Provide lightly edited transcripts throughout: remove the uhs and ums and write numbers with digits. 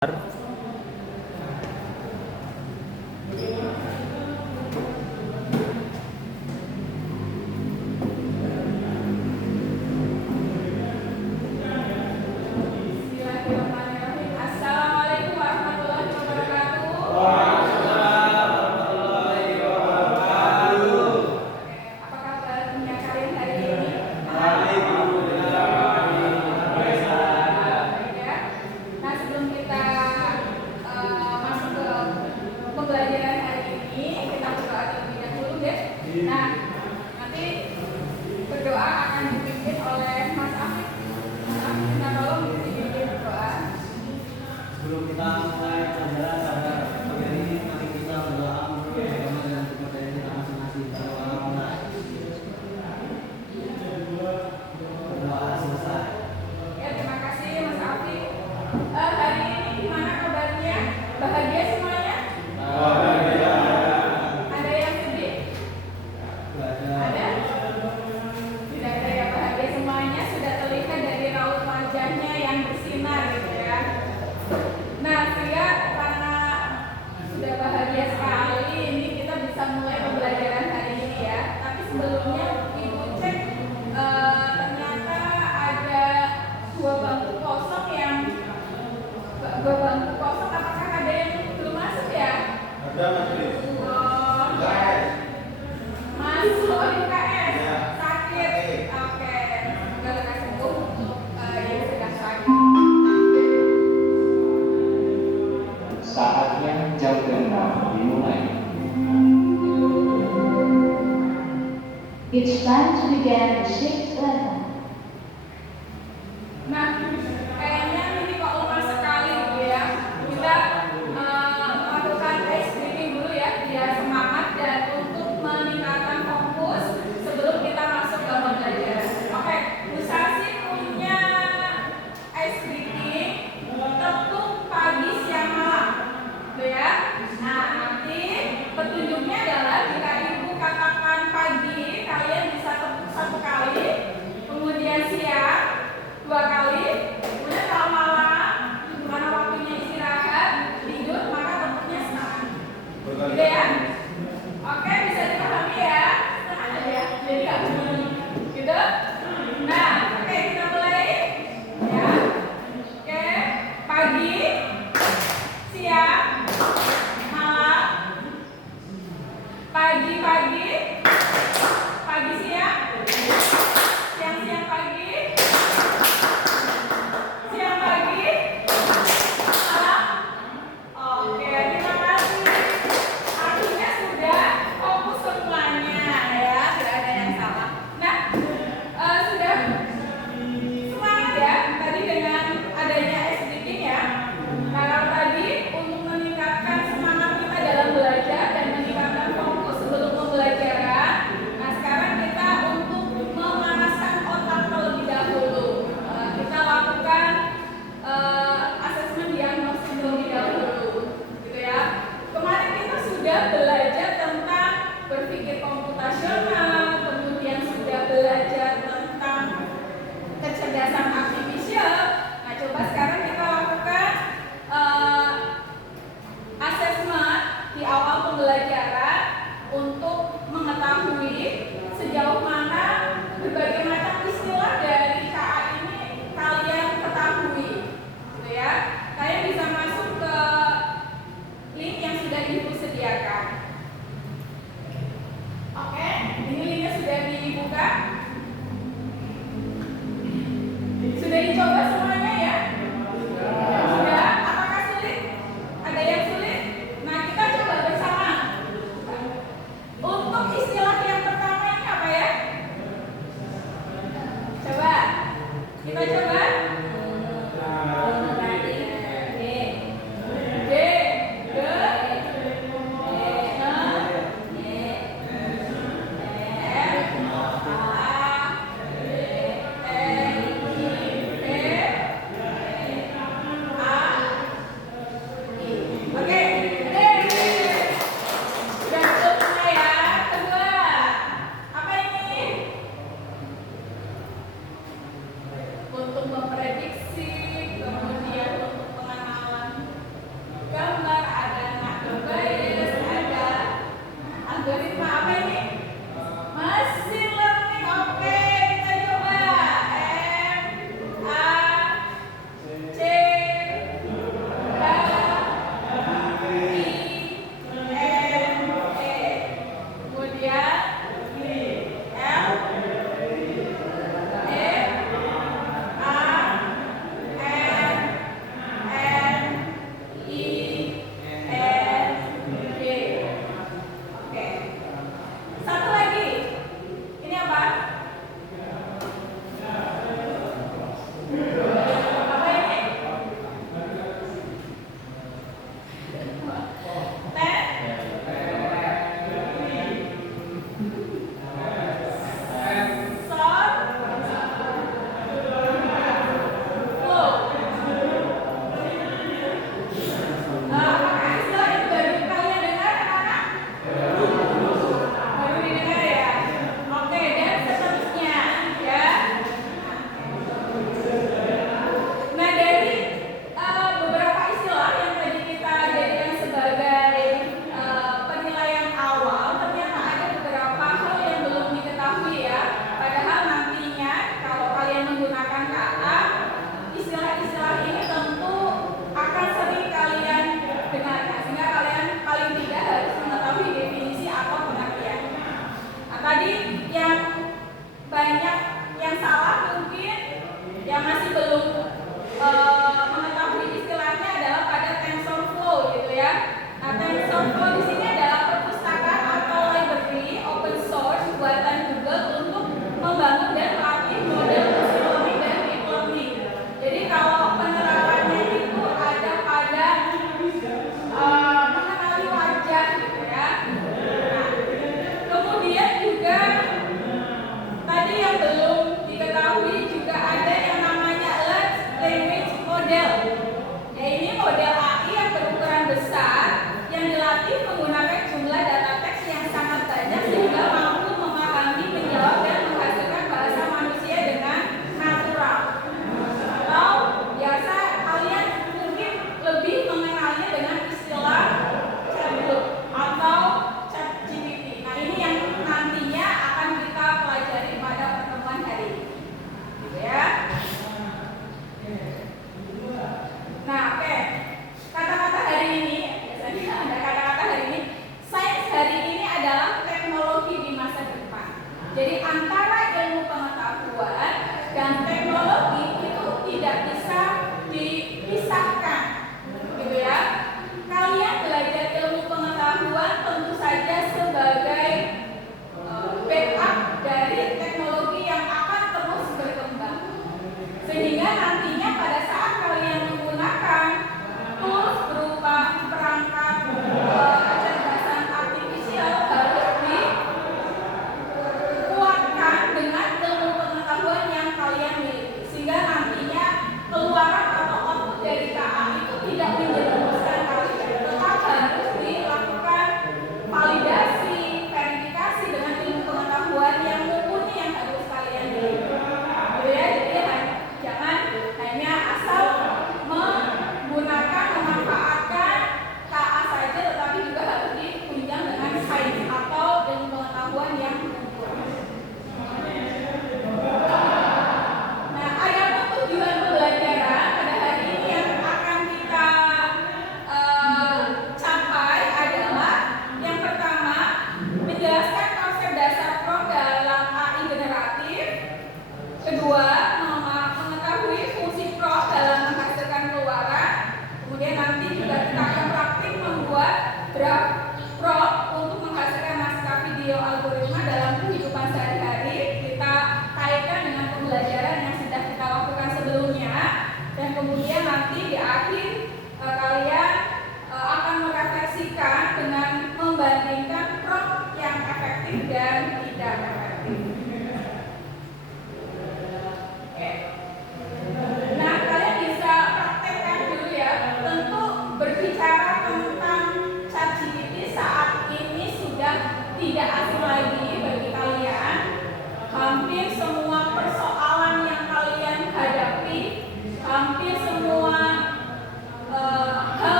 Assalamualaikum warahmatullahi wabarakatuh. Apa kabarnya kalian hari ini? Nah, sebelum kita masuk ke pembelajaran hari ini, kita berdoa terlebih dahulu deh. Nah, nanti berdoa akan dipimpin oleh Mas Afif. Mas Afif, minta tolong dipimpin berdoa. Sebelum kita mulai pelajaran pada pagi ini, mari kita berdoa untuk agama dan kepada kita masing-masing. Berdoa selesai. Ya, terima kasih Mas Afif. Hari ini gimana kabarnya? Bahagia semuanya? Ada yang sedih? Ada? Tidak ada yang bahagia, semuanya sudah terlihat dari raut wajahnya yang bersinar gitu ya. Nah, Tia, karena sudah bahagia sekali, ini kita bisa mulai pembelajaran hari ini ya. Tapi sebelumnya Ibu cek ternyata ada dua bangku kosong apakah ada yang belum masuk ya? Ada Mas. Oh, ya. Masuk di UKS. Sakit. Oke. Semoga lekas sembuh untuk yang sedang sakit. Saatnya jam ke-6 dimulai. It's time to begin the sixth lesson. Nah, kayaknya ini kok lemah sekali gitu ya. Kita melakukan ice breathing dulu ya, biar semangat dan untuk meningkatkan fokus sebelum kita masuk ke pembelajaran. Oke, Bu Sasi punya ice breathing untuk pagi, siang, malam, gitu ya. Nah, nanti petunjuknya adalah jika Ibu katakan pagi, kalian bisa tepuk 1 kali, kemudian siang 2 kali, kemudian kalau malam karena waktunya istirahat tidur maka tepuknya setengah, gitu ya. Oke, bisa dipahami ya, setengah aja jadi nggak bunyi gitu. Nah, oke, kita mulai ya. Oke, pagi, siang, malam, pagi siang, siang pagi, siang pagi, malam. Oke, terima kasih. Artinya sudah fokus semuanya ya, tidak ada yang salah. Nah, sudah semangat ya tadi dengan adanya ice breathing ya. Nah, kalau tadi untuk meningkatkan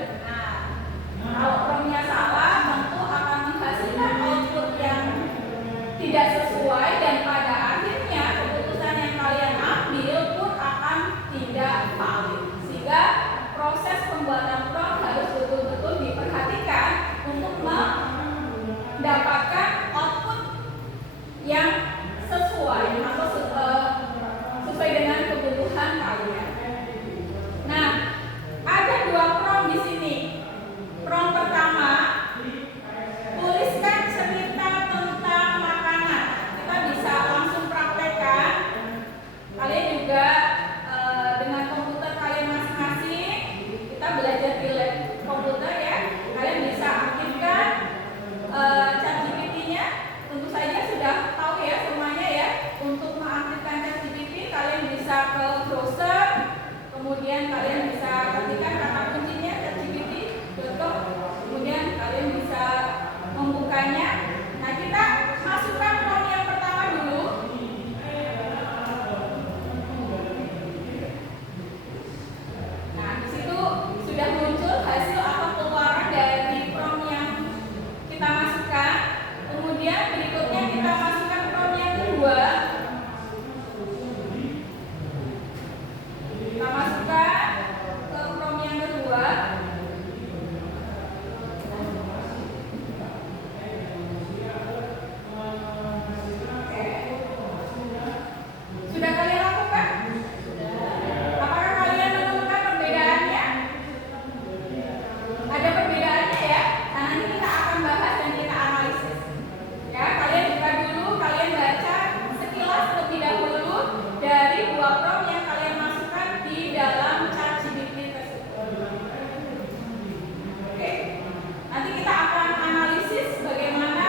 benar. Kalau promnya salah, tentu akan menghasilkan output yang tidak sesuai dan pada akhirnya keputusan yang kalian ambil pun akan tidak valid. Sehingga proses pembuatan prom harus betul-betul diperhatikan untuk mendapatkan output yang sesuai atau sesuai dengan kebutuhan kalian. Nah, ada 2 prom di sini. Prom pertama, tuliskan cerita tentang makanan. Kita bisa langsung praktekkan. Kalian juga dengan komputer kalian masing-masing, kita belajar di lab komputer ya. Kalian bisa aktifkan ChatGPT-nya. Tentu saja sudah tahu ya semuanya ya. Untuk mengaktifkan ChatGPT, kalian bisa ke browser, kemudian kalian bisa ketikkan kata kuncinya ChatGPT.com, kemudian kalian bisa membukanya. Nah, kita masukkan prompt yang pertama dulu. Nah, di situ sudah muncul hasil atau keluaran dari prompt yang kita masukkan. Kemudian berikutnya kita masukkan prompt yang kedua. Kita masukkan ke prompt yang kedua. Oke. Sudah kalian lakukan? Apakah kalian menemukan perbedaannya? Ada perbedaannya ya. Nah, nanti kita akan bahas dan kita analisis. Ya, kalian buka dulu, kalian baca sekilas terlebih dahulu dari 2 prompt yang kalian masukkan di dalam ChatGPT tersebut. Oke. Nanti kita akan analisis bagaimana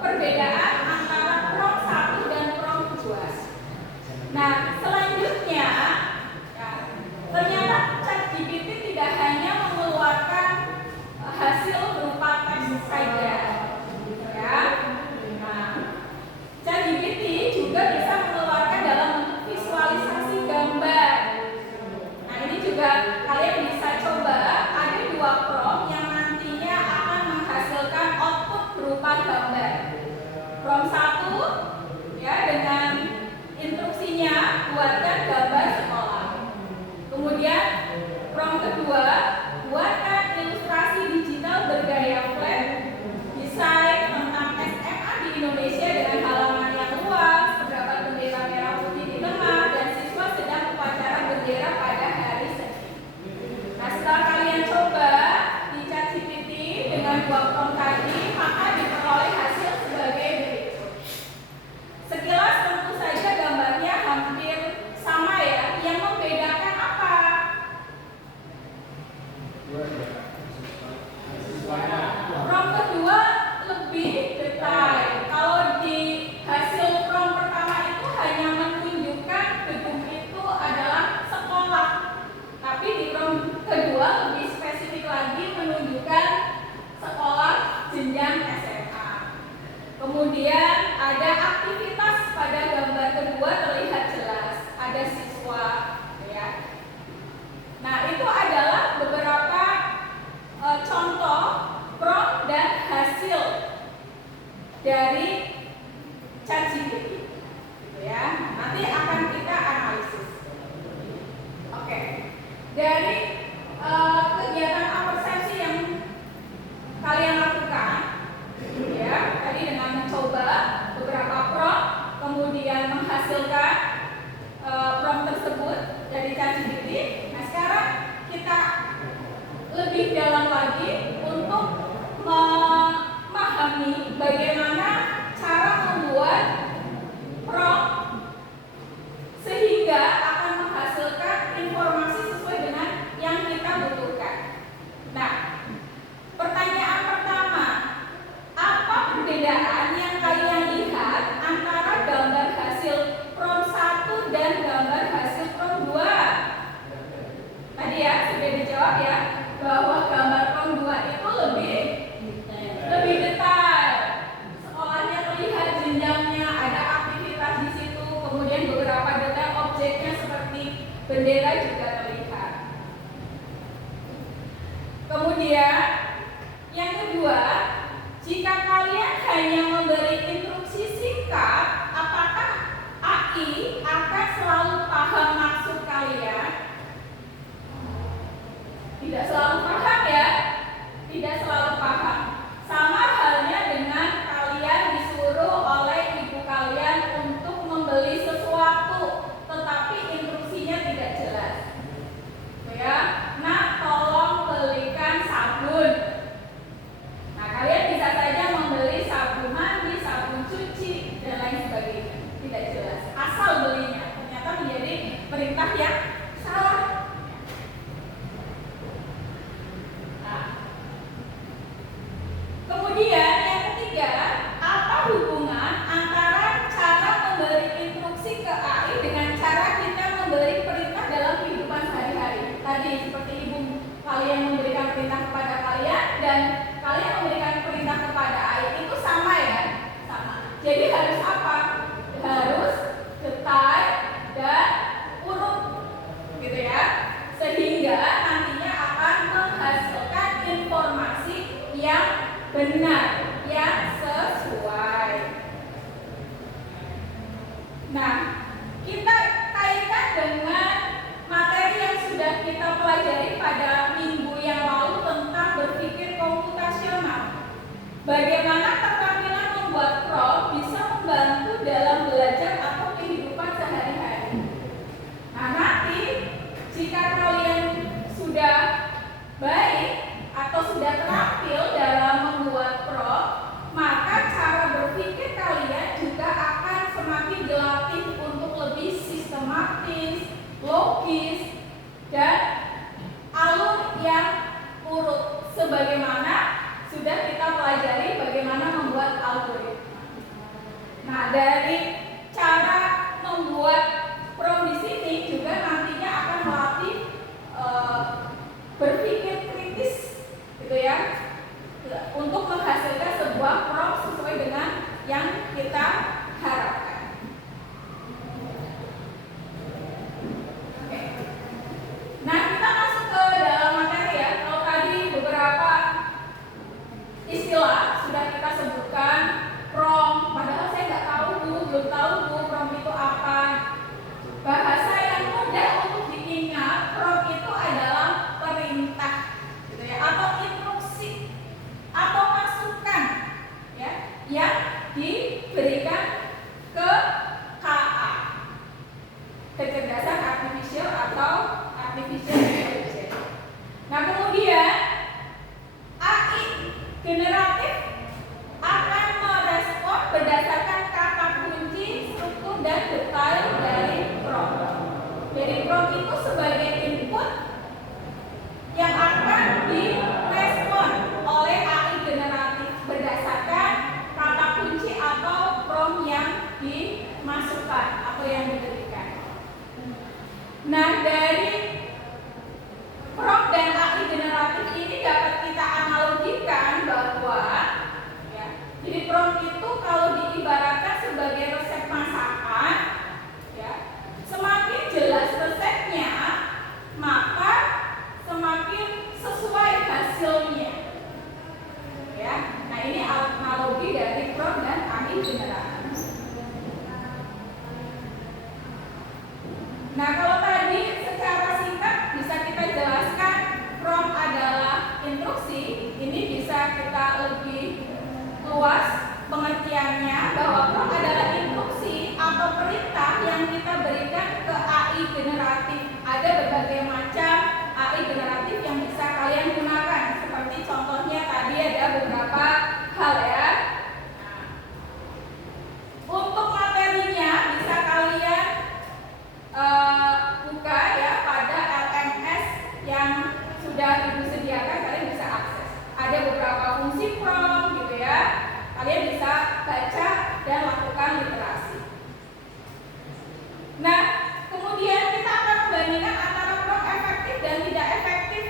perbedaan antara prompt 1 dan prompt 2. Nah, selanjutnya ya, ternyata ChatGPT tidak hanya mengeluarkan hasil berupa teks saja. Ya. Nah, ChatGPT juga bisa mengeluarkan dalam bentuk visualisasi gambar. Nah, ini juga kalian bisa coba. Ada 2 prompt yang nantinya akan menghasilkan output berupa gambar. Prompt 1 ya, dengan instruksinya buatkan gambar sekolah. Kemudian prompt kedua, buatkan ilustrasi digital bergaya flat, desain tentang SMA di Indonesia dengan halaman yang luas, terdapat bendera merah putih di tengah, dan siswa sedang upacara bendera pada hari Senin. Nah, setelah kalian coba di ChatGPT dengan 2 prompt tadi, maka diperoleh hasil sebagai berikut. Sekilas tentu saja gambarnya hampir sama ya. Yang membedakan apa? Prompt kedua lebih detail. Kalau di hasil prompt pertama itu hanya menunjukkan gedung itu adalah sekolah. Tapi di prompt kedua lebih spesifik lagi menunjukkan sekolah jenjang SMA. Kemudian ada aktivitas pada gambar kedua terlihat jelas, ada siswa ya. Nah, itu adalah beberapa contoh prompt dan hasil dari ChatGPT gitu ya. Nanti akan kita analisis. Oke. Dari kegiatan apersepsi yang kalian lakukan ya, tadi dengan mencoba beberapa prompt kemudian menghasilkan prompt tersebut dari ChatGPT. Nah, sekarang kita lebih dalam lagi untuk memahami bagaimana cara membuat prompt sehingga akan menghasilkan informasi sesuai dengan yang kita butuhkan. Nah, pertanyaan pertama, apa perbedaan yang kalian lihat antara gambar hasil prompt 1 dan gambar hasil prompt 2? Tadi ya sudah dijawab ya, bahwa gambar prompt 2 itu lebih detail. Sekolahnya terlihat jenjangnya, ada aktivitas di situ, kemudian beberapa detail objeknya seperti bendera juga terlihat. hanya memberi instruksi singkat, apakah AI akan selalu paham maksud kalian? Tidak selalu paham ya, tidak selalu paham. Sama halnya dengan kalian disuruh oleh ibu kalian untuk membeli sesuatu, tetapi instruksinya tidak jelas. Ya, nah tolong belikan sabun. Nah kalian bisa saja membeli sabun mandi, sabun cuci dan lain sebagainya. Tidak jelas asal belinya, ternyata menjadi perintah yang salah. Nah, kemudian yang ketiga, apa hubungan antara cara memberi instruksi ke AI dengan cara kita memberi perintah dalam kehidupan sehari-hari? Tadi seperti ibu kalian memberikan perintah kepada kalian dan kalian memberikan perintah kepada AI, itu sama ya? Sama. Jadi harus apa? Harus detail dan urut gitu ya, sehingga nantinya akan menghasilkan informasi yang benar, yang sesuai. Nah, kita kaitkan dengan materi yang sudah kita pelajari pada minggu yang lalu tentang berpikir komputasional. Bagaimana keterampilan membuat prompt bisa membantu dalam belajar atau kehidupan sehari-hari. Nah, nanti jika kalian sudah baik atau sudah terampil dalam membuat prompt, maka cara berpikir kalian juga akan semakin dilatih untuk lebih sistematis, logis, dan alur yang urut, sebagaimana sudah kita pelajari bagaimana membuat algoritma. Nah, dari cara membuat prompt di sini juga nantinya akan melatih berpikir kritis, gitu ya, untuk menghasilkan sebuah prompt sesuai dengan yang kita harapkan. Oke. Nah, kita masuk ke dalam materi ya. Kalau tadi beberapa istilah sudah kita sebutkan, prompt, padahal saya nggak tahu Bu, belum tahu Bu, prompt itu apa. Bahasa yang mudah untuk diingat, prompt itu adalah perintah, gitu ya, atau instruksi, atau masukan, ya, yang diberikan ke KA, kecerdasan artifisial atau artificial intelligence. Nah, kemudian AI generatif akan merespon berdasarkan kata kunci, struktur, dan detail dari prompt. Jadi prompt itu sebagai input yang akan direspon oleh AI generatif berdasarkan kata kunci atau prompt yang dimasukkan atau yang diberikan. Nah, dari prompt dan AI generatif ini dapat kita analogikan bahwa ya, jadi prompt itu kalau diibaratkan sebagai resep masakan, ya, semakin jelas resepnya, maka semakin sesuai hasilnya. Ya, nah ini analogi dari prompt dan AI generatif. Nah, kalau tadi secara singkat bisa kita jelaskan prompt adalah instruksi, ini bisa kita lebih luas pengertiannya bahwa prompt adalah instruksi atau perintah yang kita berikan ke AI generatif. Ada berbagai macam AI generatif yang bisa kalian gunakan, seperti contohnya tadi ada beberapa hal ya. Untuk materinya bisa kalian buka ya pada LMS yang sudah Ibu sediakan, kalian bisa akses. Ada beberapa fungsi prompt gitu ya. Kalian bisa baca dan lakukan literasi. Nah, kemudian kita akan membandingkan antara prompt efektif dan tidak efektif.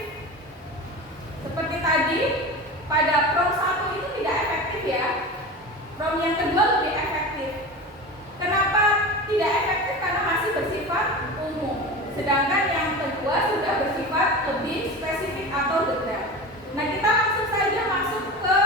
Seperti tadi, pada prompt 1 itu tidak efektif ya. Prompt yang kedua lebih efektif. Kenapa tidak efektif? Karena masih bersifat umum. Sedangkan yang kedua sudah bersifat lebih spesifik atau detail. Nah, kita langsung saja masuk ke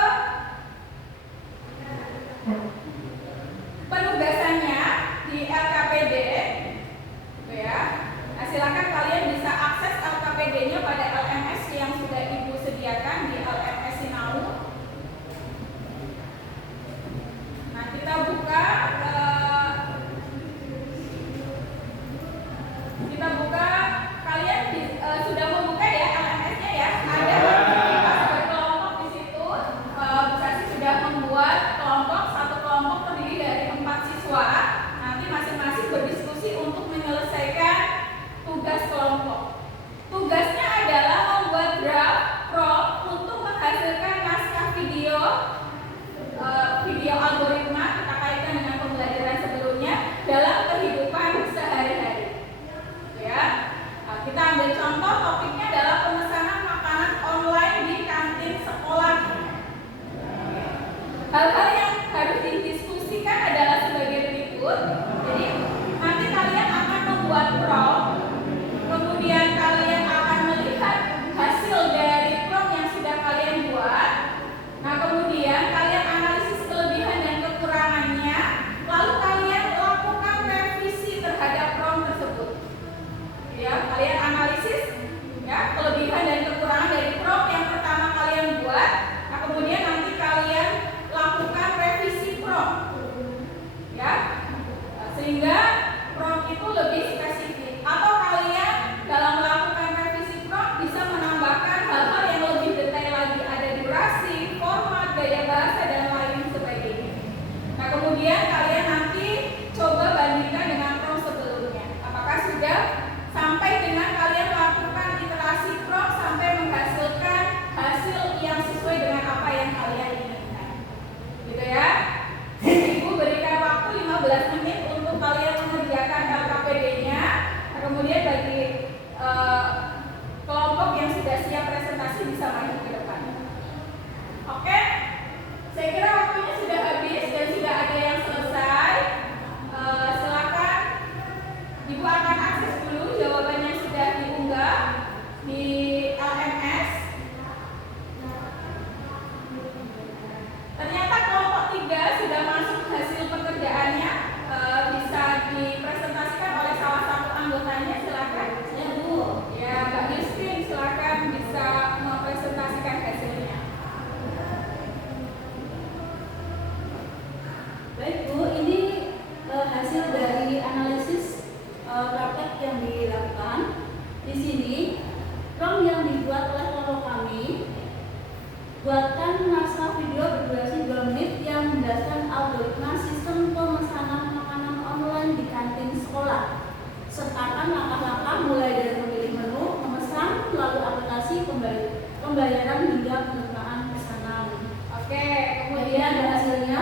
pembayaran hingga penerimaan pesanan. Oke, Kemudian kemudian ada hasilnya.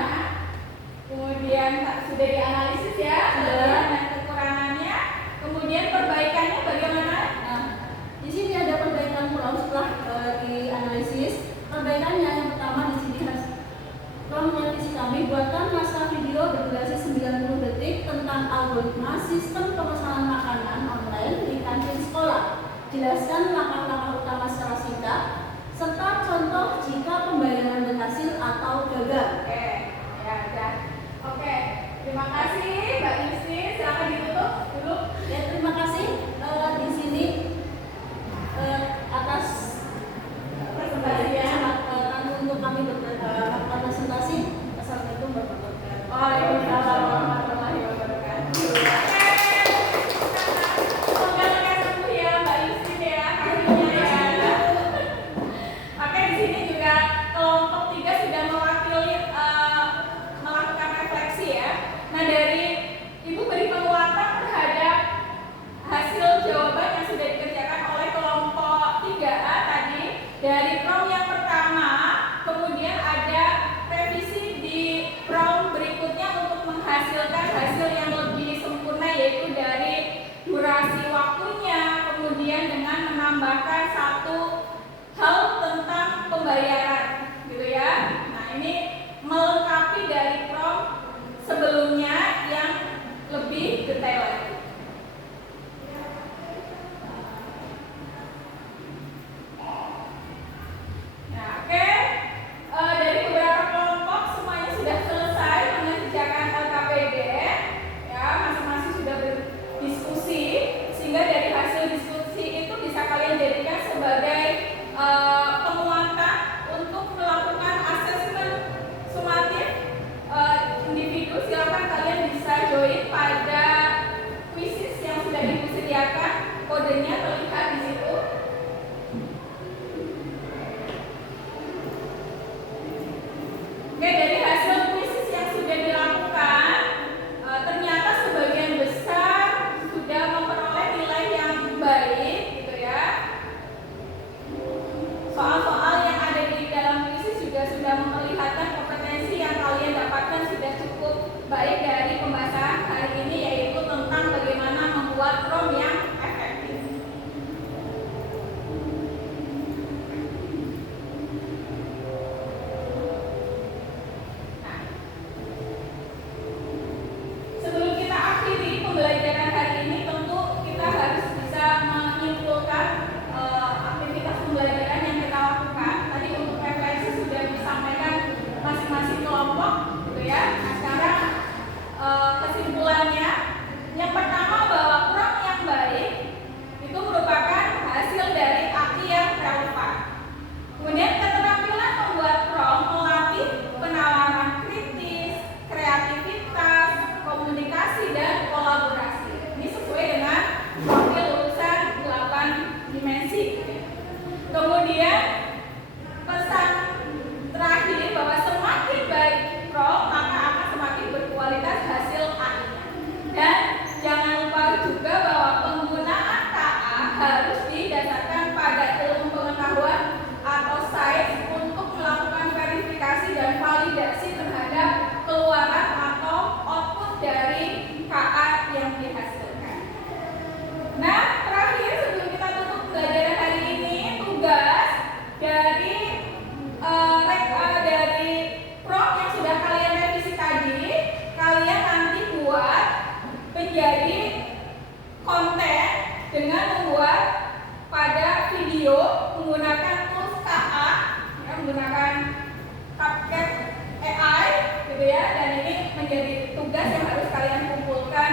Kemudian sudah dianalisis ya, kelebihan dan kekurangannya. Kemudian perbaikannya bagaimana? Nah, di sini ada perbaikan pulau setelah dianalisis. Perbaikannya yang pertama di sini Prom revisi kami buatkan naskah video berdurasi 90 detik tentang algoritma sistem pemesanan makanan online di kantin sekolah. Jelaskan langkah-langkah utama secara singkat serta contoh jika pembayaran berhasil atau gagal. Oke, ya udah. Oke, terima kasih Mbak Yusti. Silakan ditutup dulu. Ya, terima kasih di sini atas Presentasinya. untuk kami melakukan presentasi. Assalamualaikum warahmatullahi wabarakatuh. Waalaikumsalam warahmatullahi wabarakatuh. Oke, semoga lekas sembuh ya Mbak Yusti ya, kakinya ya. Oke, di sini juga kelompok 3 sudah mewakili melakukan refleksi ya. Nah, dari Ibu beri penguatan terhadap hasil jawaban yang sudah dikerjakan oleh kelompok 3A tadi. Dari prom yang pertama, kemudian ada revisi di prom berikutnya untuk menghasilkan hasil yang lebih sempurna, yaitu dari durasi waktunya, kemudian dengan menambahkan satu hal tentang pembayaran, gitu ya. Nah, ini melengkapi dari prom sebelumnya yang lebih detail lagi. Nah, oke. Dari beberapa kelompok semuanya sudah selesai mengerjakan LKPD, ya, masing-masing sudah berdiskusi, sehingga dari hasil diskusi itu bisa kalian jadikan sebagai penguatan untuk melakukan asesmen sumatif individu. Silakan kalian bisa join pada kuisis yang sudah Ibu sediakan, kodenya terlihat di situ. Oke, dari hasil kuisis yang sudah dilakukan, ternyata sebagian besar sudah memperoleh nilai yang baik, gitu ya. Soal-soal yang ada di dalam kuisis juga sudah memperlihatkan kompetensi yang kalian dapatkan sudah cukup baik dari pembahasan hari ini, yaitu tentang bagaimana membuat prom yang efektif. Sebelum kita akhiri pembelajaran hari ini, tentu kita harus bisa menyimpulkan aktivitas pembelajaran yang kita lakukan. Tadi untuk refleksi sudah disampaikan masing-masing kelompok, gitu ya. Nah, sekarang kesimpulannya, yang pertama bahwa prom yang baik itu merupakan hasil dari AI yang relevan. Kemudian keterampilan membuat prom melatih penalaran kritis, kreativitas, komunikasi, dan kolaborasi. Ini sesuai dengan profil lulusan 8 dimensi. Kemudian pesan terakhir bahwa semakin baik prom, maka akan semakin berkualitas hasil AI-nya. Dan jangan lupa juga bahwa penggunaan KA harus didasarkan pada ilmu pengetahuan atau sains untuk melakukan verifikasi dan validasi terhadap keluaran atau output dari KA yang dihasilkan. Nah, terakhir sebelum kita tutup pembelajaran hari ini, tugas dari prom yang sudah kalian revisi tadi, kalian nanti buat menjadi konten dengan membuat pada video menggunakan tools KA, ya, menggunakan CapCut AI, gitu ya. Dan ini menjadi tugas yang harus kalian kumpulkan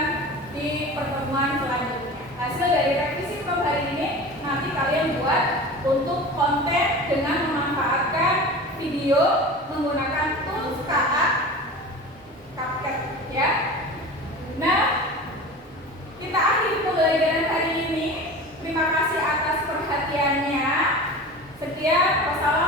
di pertemuan selanjutnya. Hasil dari revisi prom hari ini nanti kalian buat untuk konten dengan memanfaatkan video menggunakan tools KA CapCut, ya. Nah, kita akhiri pembelajaran hari ini. Terima kasih atas perhatiannya. Sekian, wassalamualaikum